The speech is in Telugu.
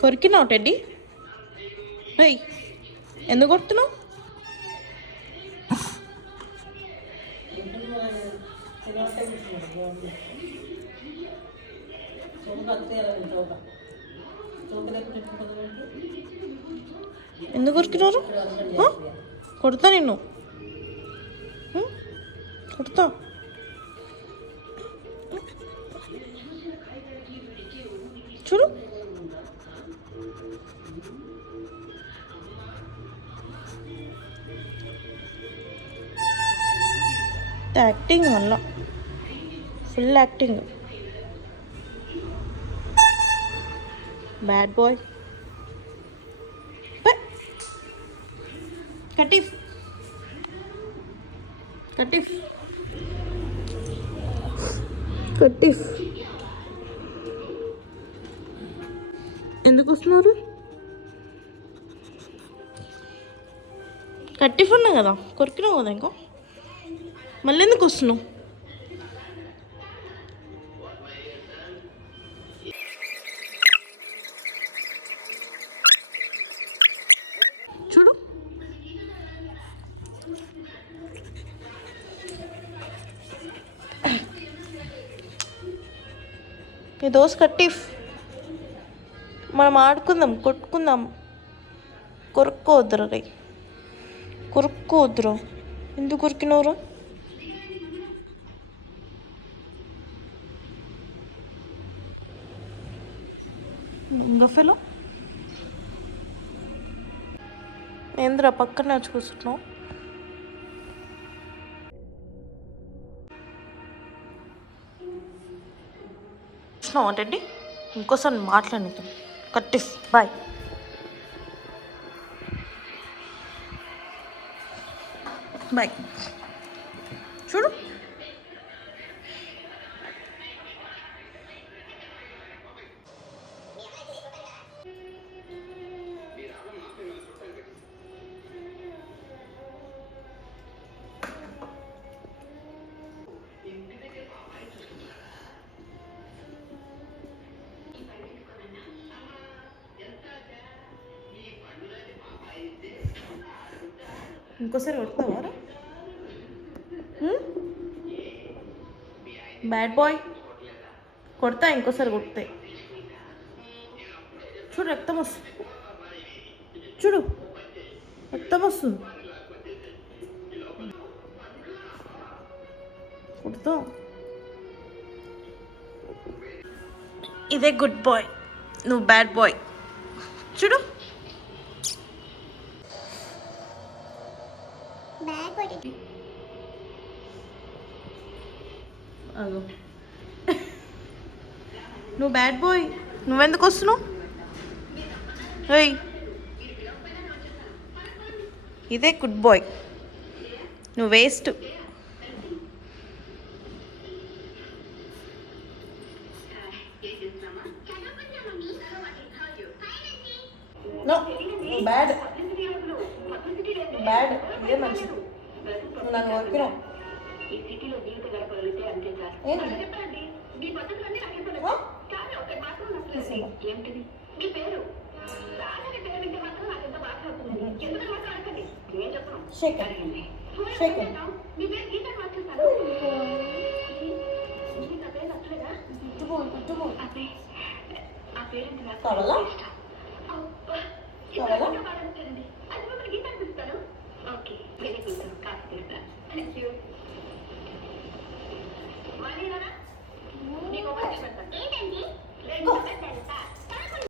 కొరికినావు టెడ్డి ఏయ్ ఎందుకు కొడుతున్నావు ఎందుకు కొరికినారు ఆ? కొడతా నిన్ను ఉం? కొడతా చూడు యాక్టింగ్ వల్ల ఫుల్ యాక్టింగ్ బ్యాడ్ బాయ్ కటిఫ్ కటిఫ్ కటిఫ్ ఎందుకు వస్తున్నారు కట్టిఫ్ ఉన్నా కదా కొరికినావు కదా ఇంకో మళ్ళీ ఎందుకు వస్తున్నావు? చూడు. ఈ దోశ కట్టి మనం ఆడుకుందాం కొట్టుకుందాం. కొరుక్కోవద్దురా రే కొరుక్కోవద్దురా ఎందుకు కొరికినవరా గఫెలో ఏంద్రా పక్కనే వచ్చి కూర్చుంటున్నావు చూసినావు అంటే ఇంకోసారి మాట్లాడిద్దాం కట్టిఫ్ బాయ్. బాయ్. చూడు. ఇంకోసారి కొడతావారా బ్యాడ్ బాయ్ కొడతా ఇంకోసారి కొడతాయి. చూడు రక్తం వస్తుంది. చూడు రక్తం వస్తుంది. కొడతాం. ఇదే గుడ్ బాయ్ నువ్వు బ్యాడ్ బాయ్ చూడు. నువ్వు బ్యాడ్ బాయ్. నువ్వెందుకు వస్తున్నావు? ఏయ్. ఇదే గుడ్ బాయ్. నువ్వు వేస్ట్. నో బ్యాడ్ బ్యాడ్ ఇదే మంచిది. నువ్వు నన్ను it. ఇటుపో, ఇటుపో. కావాలా కావాలా Thank you.